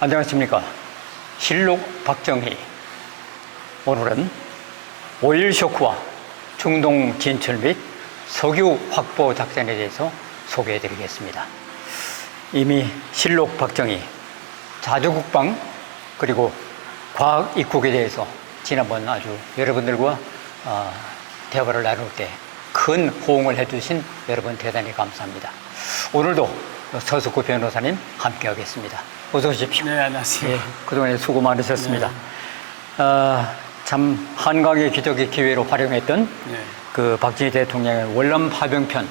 안녕하십니까. 실록 박정희. 오늘은 5.1 쇼크와 중동 진출 및 석유 확보 작전에 대해서 소개해 드리겠습니다. 이미 실록 박정희, 자주국방 그리고 과학 입국에 대해서 지난번 아주 여러분들과 대화를 나눌 때 큰 호응을 해주신 여러분 대단히 감사합니다. 오늘도 서석구 변호사님 함께 하겠습니다. 어서 오십시오. 네, 안녕하세요. 예, 그동안에 수고 많으셨습니다. 참 한강의 기적의 기회로 활용했던 그 박정희 대통령의 월남 파병편,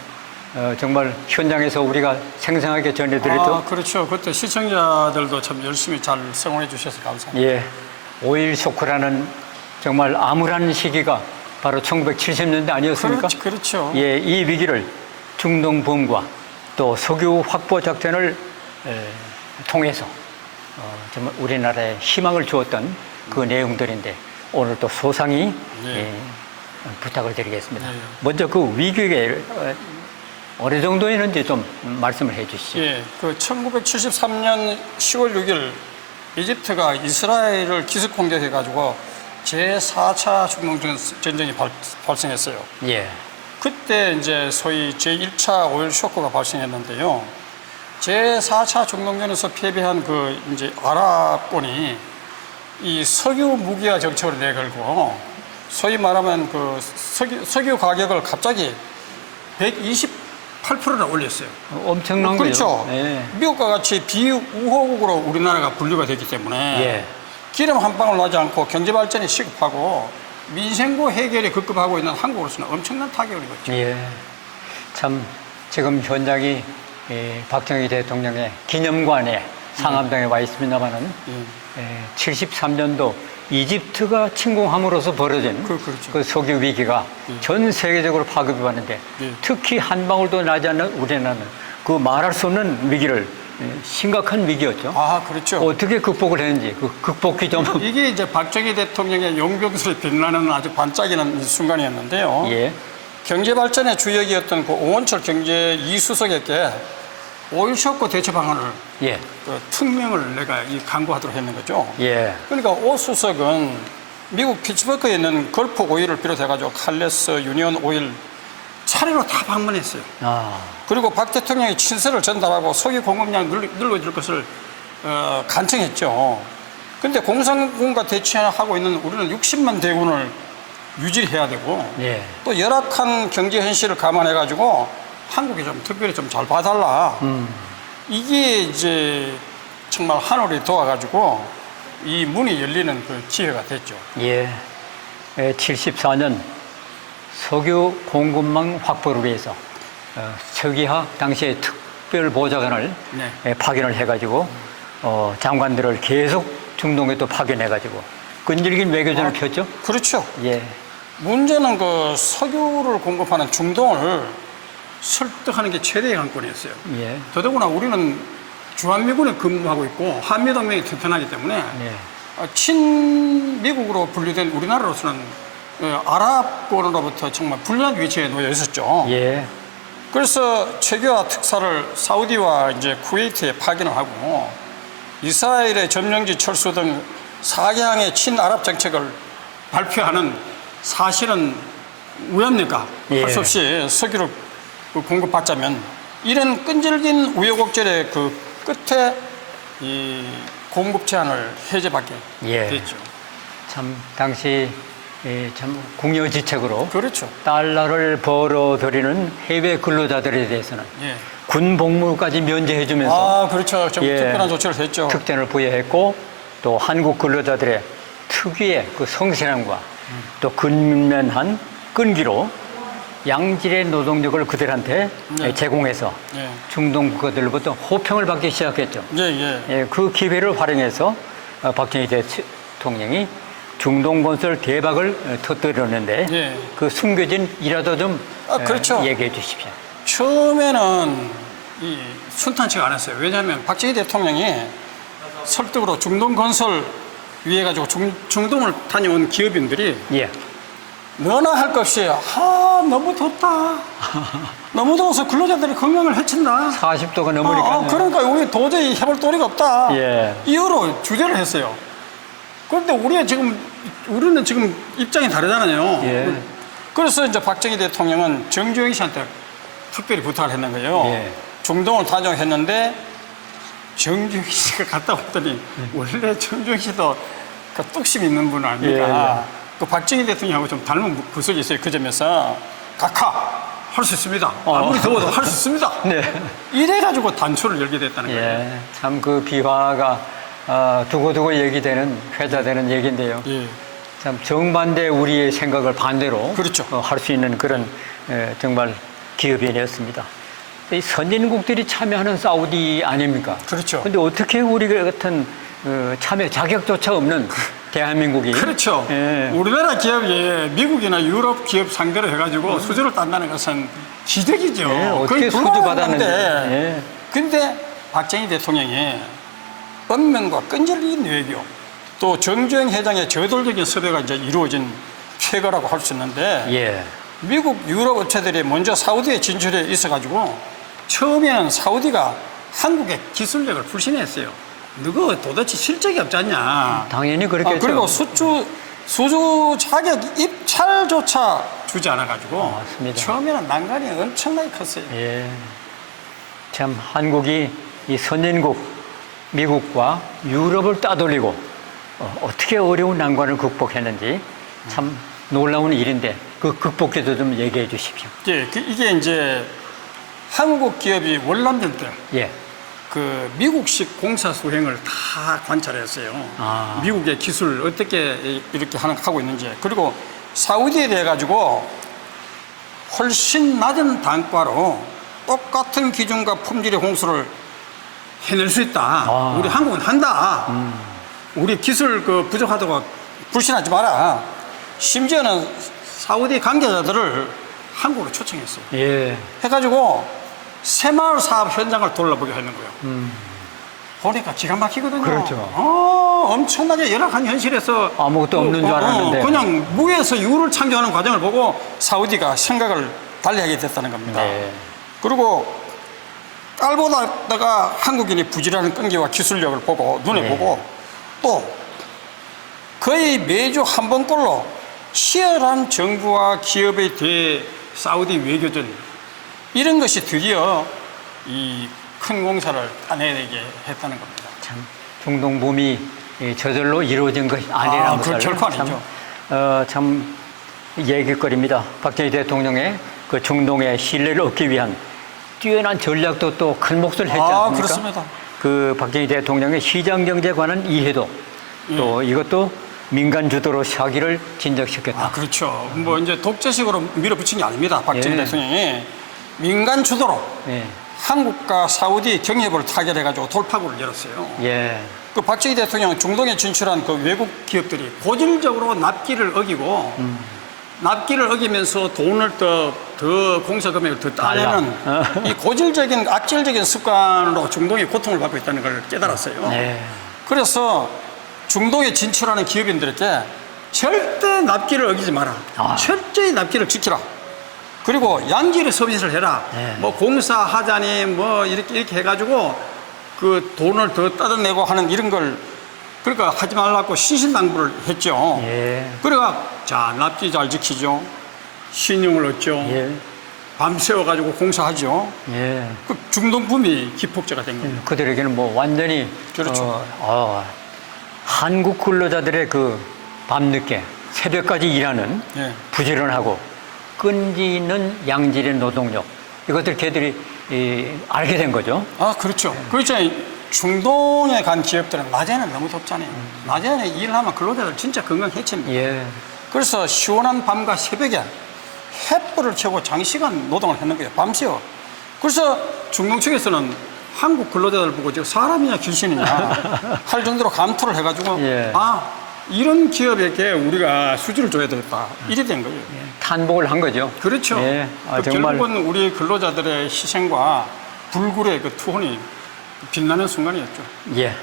정말 현장에서 우리가 생생하게 전해드렸던 그렇죠. 그때 시청자들도 참 열심히 잘 성원해 주셔서 감사합니다. 예, 5.1 쇼크라는 정말 암울한 시기가 바로 1970년대 아니었습니까? 그렇죠. 예, 이 위기를 중동 붐과 또 석유 확보 작전을 통해서 정말 우리나라에 희망을 주었던 그 내용들인데 오늘 또 소상히 부탁을 드리겠습니다. 먼저 그 위기가 어느 정도였는지 좀 말씀을 해 주시죠. 예, 그 1973년 10월 6일 이집트가 이스라엘을 기습 공격해가지고 제4차 중동 전쟁이 발생했어요. 예. 그때 이제 소위 제1차 5.1 쇼크가 발생했는데요. 제4차 중동전에서 패배한 그 이제 아랍권이 이 석유 무기화 정책을 내걸고 소위 말하면 그 석유 가격을 갑자기 128%나 올렸어요. 엄청난 그렇죠. 거죠. 예. 미국과 같이 비우호국으로 우리나라가 분류가 됐기 때문에 예. 기름 한 방울 나지 않고 경제 발전이 시급하고 민생고 해결에 급급하고 있는 한국으로서는 엄청난 타격을 입었죠. 예. 참 지금 현장이 박정희 대통령의 기념관에 상암동에 와 있습니다만은 73년도 이집트가 침공함으로써 벌어진 그렇죠. 그 석유 위기가 전 세계적으로 파급이 왔는데 특히 한 방울도 나지 않는 우리나라는 그 말할 수 없는 위기를 심각한 위기였죠. 그렇죠. 어떻게 극복을 했는지 그 극복이 좀 이게 이제 박정희 대통령의 용병술이 빛나는 아주 반짝이는 순간이었는데요. 예. 경제 발전의 주역이었던 그 오원철 경제 이수석에게 5.1 쇼크 대처 방안을 예. 그 특명을 내가 강구하도록 했는 거죠. 예. 그러니까 오 수석은 미국 피츠버그에 있는 걸프 오일을 비롯해가지고 칼레스, 유니온 오일 차례로 다 방문했어요. 그리고 박 대통령이 친서를 전달하고 석유 공급량 늘려줄 것을 간청했죠. 그런데 공산군과 대치하고 있는 우리는 60만 대군을 유지해야 되고 또 열악한 경제 현실을 감안해가지고 한국이 좀 특별히 좀 잘 봐달라. 이게 이제 정말 하늘이 도와가지고 이 문이 열리는 그 기회가 됐죠. 예. 74년 석유 공급망 확보를 위해서 서기하 당시에 특별보좌관을 파견을 해가지고 장관들을 계속 중동에 또 파견해가지고 끈질긴 외교전을 폈죠. 그렇죠. 예. 문제는 그 석유를 공급하는 중동을 설득하는 게 최대의 관건이었어요. 예. 더더구나 우리는 주한미군에 근무하고 있고 한미동맹이 튼튼하기 때문에 친미국으로 분류된 우리나라로서는 아랍권으로부터 정말 불리한 위치에 놓여 있었죠. 예. 그래서 최규하 특사를 사우디와 이제 쿠웨이트에 파견을 하고 이스라엘의 점령지 철수 등 4개항의 친아랍 정책을 발표하는 사실은 우연입니까? 할 수 없이 석유를 공급받자면 이런 끈질긴 우여곡절의 그 끝에 이 공급 제한을 해제받게 됐죠. 참 당시 참 궁여지책으로 그렇죠. 달러를 벌어들이는 해외 근로자들에 대해서는 군 복무까지 면제해주면서 그렇죠. 좀 특별한 조치를 했죠. 특전을 부여했고 또 한국 근로자들의 특유의 그 성실함과 또 근면한 끈기로 양질의 노동력을 그들한테 제공해서 중동 국가들로부터 호평을 받기 시작했죠. 그 기회를 활용해서 박정희 대통령이 중동 건설 대박을 터뜨렸는데 그 숨겨진 일화도 좀 그렇죠. 얘기해 주십시오. 처음에는 순탄치가 않았어요. 왜냐하면 박정희 대통령이 설득으로 중동 건설 위해 가지고 중동을 다녀온 기업인들이 예. 너나 할 것 없이 너무 덥다. 너무 더워서 근로자들이 건강을 해친다. 40도가 넘으니까. 그러니까 우리 도저히 해볼 도리가 없다. 예. 이유로 주제를 했어요. 그런데 우리는 지금 입장이 다르잖아요. 예. 그래서 이제 박정희 대통령은 정주영 씨한테 특별히 부탁을 했는 거예요. 예. 중동을 다녀했는데 정주영 씨가 갔다 왔더니 원래 정주영 씨도 그 뚝심 있는 분 아닙니까? 예. 그 박정희 대통령하고 좀 닮은 구석이 있어요. 그 점에서 각하 할 수 있습니다. 아무리 더워도 할 수 있습니다. 네. 이래가지고 단초를 열게 됐다는 거예요. 예. 참 그 비화가 두고두고 얘기되는 회자되는 얘기인데요. 예. 참 정반대 우리의 생각을 반대로 그렇죠. 할 수 있는 그런 정말 기업이었습니다. 이 선진국들이 참여하는 사우디 아닙니까? 그렇죠. 근데 어떻게 우리 같은 참여 자격조차 없는 대한민국이 그렇죠. 예. 우리나라 기업이 미국이나 유럽 기업 상대로 해가지고 수주를 딴다는 것은 기적이죠. 예, 어떻게 거의 수주 불가능한 받았는지. 건데. 예. 근데 박정희 대통령이 엄명과 끈질긴 외교, 또 정주영 회장의 저돌적인 섭외가 이제 이루어진 쾌거라고 할 수 있는데 예. 미국, 유럽 업체들이 먼저 사우디에 진출해 있어가지고 처음에는 사우디가 한국의 기술력을 불신했어요. 너가 도대체 실적이 없지 않냐. 당연히 그렇겠죠. 그리고 수주 자격 입찰조차 주지 않아가지고 맞습니다. 처음에는 난관이 엄청나게 컸어요. 예. 참 한국이 이 선진국 미국과 유럽을 따돌리고 어떻게 어려운 난관을 극복했는지 참 놀라운 일인데 그 극복에도 좀 얘기해 주십시오. 예, 이게 이제 한국 기업이 월남전 때 예. 그 미국식 공사 수행을 다 관찰했어요. 미국의 기술 어떻게 이렇게 하고 있는지. 그리고 사우디에 대해 가지고 훨씬 낮은 단가로 똑같은 기준과 품질의 공수를 해낼 수 있다. 우리 한국은 한다. 우리 기술 부족하다고 불신하지 마라. 심지어는 사우디 관계자들을 한국으로 초청했어요. 예. 해가지고 새마을 사업 현장을 돌아보게 하는 거예요. 보니까 기가 막히거든요. 그렇죠. 엄청나게 열악한 현실에서 아무것도 없는 줄 알았는데. 그냥 무에서 유를 창조하는 과정을 보고 사우디가 생각을 달리하게 됐다는 겁니다. 네. 그리고 딸보다가 한국인이 부지런한 끈기와 기술력을 보고 눈에 네. 보고 또 거의 매주 한 번꼴로 치열한 정부와 기업의 대사우디 외교전 이런 것이 드디어 이 큰 공사를 따내게 했다는 겁니다. 참 중동 붐이 저절로 이루어진 것이 아니라는 것을 결코 아니죠. 참 얘기거리입니다. 박정희 대통령의 그 중동의 신뢰를 얻기 위한 뛰어난 전략도 또 큰 몫을 했지 않습니까? 그렇습니다. 그 박정희 대통령의 시장 경제에 관한 이해도 또 이것도 민간 주도로 사기를 진작시켰다. 그렇죠. 뭐 이제 독재식으로 밀어붙인 게 아닙니다. 박정희 예. 대통령이 민간 주도로 예. 한국과 사우디 경협을 타결해가지고 돌파구를 열었어요. 예. 그 박정희 대통령 중동에 진출한 그 외국 기업들이 고질적으로 납기를 어기고 납기를 어기면서 돈을 더 공사 금액을 더 따내는 이 고질적인 악질적인 습관으로 중동의 고통을 받고 있다는 걸 깨달았어요. 네. 그래서 중동에 진출하는 기업인들에게 절대 납기를 어기지 마라. 철저히 납기를 지키라. 그리고 양질의 서비스를 해라. 네. 뭐 공사하자니 뭐 이렇게 해가지고 그 돈을 더 따져내고 하는 이런 걸 그러니까 하지 말라고 신신당부를 했죠. 예. 그래가 자 납기 잘 지키죠. 신용을 얻죠. 예. 밤새워가지고 공사하죠. 예. 그 중동 붐이 기폭제가 된 겁니다. 그들에게는 뭐 완전히 그렇죠. 한국 근로자들의 그 밤늦게 새벽까지 일하는 예. 부지런하고 끈기 있는 양질의 노동력 이것들 걔들이 알게 된 거죠. 그렇죠. 그렇죠. 중동에 간 기업들은 낮에는 너무 덥잖아요. 낮에는 일하면 근로자들 진짜 건강 해칩니다. 예. 그래서 시원한 밤과 새벽에 햇불을 켜고 장시간 노동을 했는 거예요. 밤새워. 그래서 중동 측에서는 한국 근로자들 보고 저 사람이냐 귀신이냐 할 정도로 감투를 해가지고 예. 이런 기업에게 우리가 수주를 줘야 되겠다. 이래 된 거예요. 탄복을 한 거죠. 그렇죠. 예. 정말 결국은 우리 근로자들의 희생과 불굴의 그 투혼이 빛나는 순간이었죠. 예.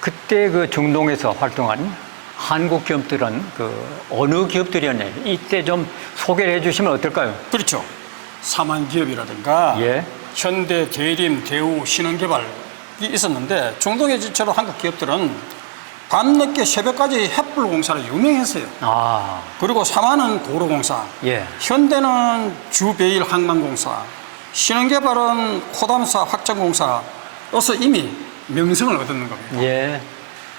그때 그 중동에서 활동한 한국 기업들은 그 어느 기업들이었나요? 이때 좀 소개를 해주시면 어떨까요? 그렇죠. 사만기업이라든가 예. 현대, 대림, 대우, 신흥개발이 있었는데 중동의 지처로 한국 기업들은 밤늦게 새벽까지 햇불공사로 유명했어요. 아, 그리고 사만은 도로공사, 예. 현대는 주베일 항만공사, 신흥개발은 호담사 확장공사로서 이미 명성을 얻었는 겁니다. 예.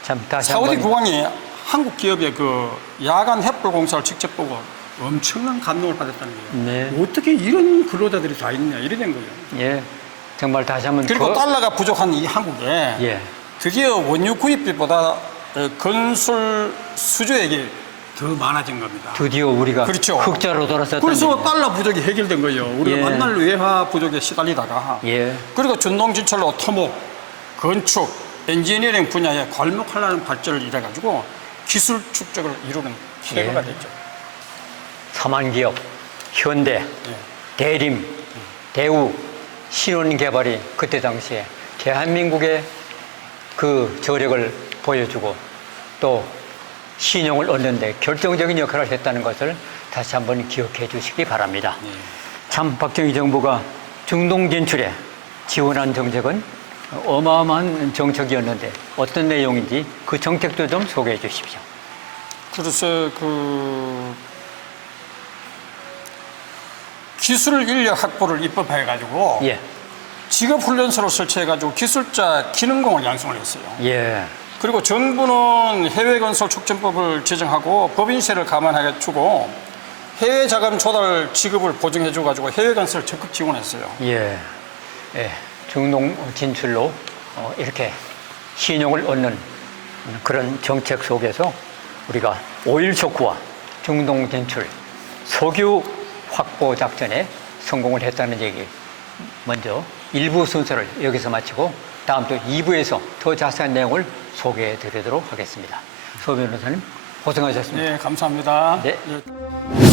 참 다시 사우디 한번 국왕이 한국 기업의 그 야간 햇불 공사를 직접 보고 엄청난 감동을 받았다는 거예요. 네. 어떻게 이런 근로자들이 다 있냐 이래 된 거예요. 예. 정말 다시 한번 그리고 달러가 부족한 이 한국에 예. 드디어 원유 구입비보다 건설 수주액이 더 많아진 겁니다. 드디어 우리가 그렇죠. 흑자로 돌아섰다는 그래서 얘기죠. 달러 부족이 해결된 거예요. 우리가 예. 만날 외화 부족에 시달리다가 예. 그리고 전동진철로 토목, 건축, 엔지니어링 분야에 괄목하려는 발전을 이뤄가지고 기술 축적을 이루는 기회가 예. 됐죠. 사만기업, 현대, 예. 대림, 대우, 신혼개발이 그때 당시에 대한민국의 그 저력을 보여주고 또 신용을 얻는데 결정적인 역할을 했다는 것을 다시 한번 기억해 주시기 바랍니다. 예. 참 박정희 정부가 중동 진출에 지원한 정책은 어마어마한 정책이었는데 어떤 내용인지 그 정책도 좀 소개해 주십시오. 그래서 그 기술 인력 확보를 입법해가지고 예, 직업훈련소를 설치해가지고 기술자 기능공을 양성을 했어요. 예, 그리고 정부는 해외건설 촉진법을 제정하고 법인세를 감안하게 주고 해외 자금 조달 지급을 보증해줘가지고 해외건설 적극 지원했어요. 예, 예. 중동 진출로 이렇게 신용을 얻는 그런 정책 속에서 우리가 오일 쇼크와 중동 진출, 석유 확보 작전에 성공을 했다는 얘기 먼저 1부 순서를 여기서 마치고 다음 또 2부에서 더 자세한 내용을 소개해 드리도록 하겠습니다. 소 변호사님 고생하셨습니다. 네, 감사합니다. 네. 예.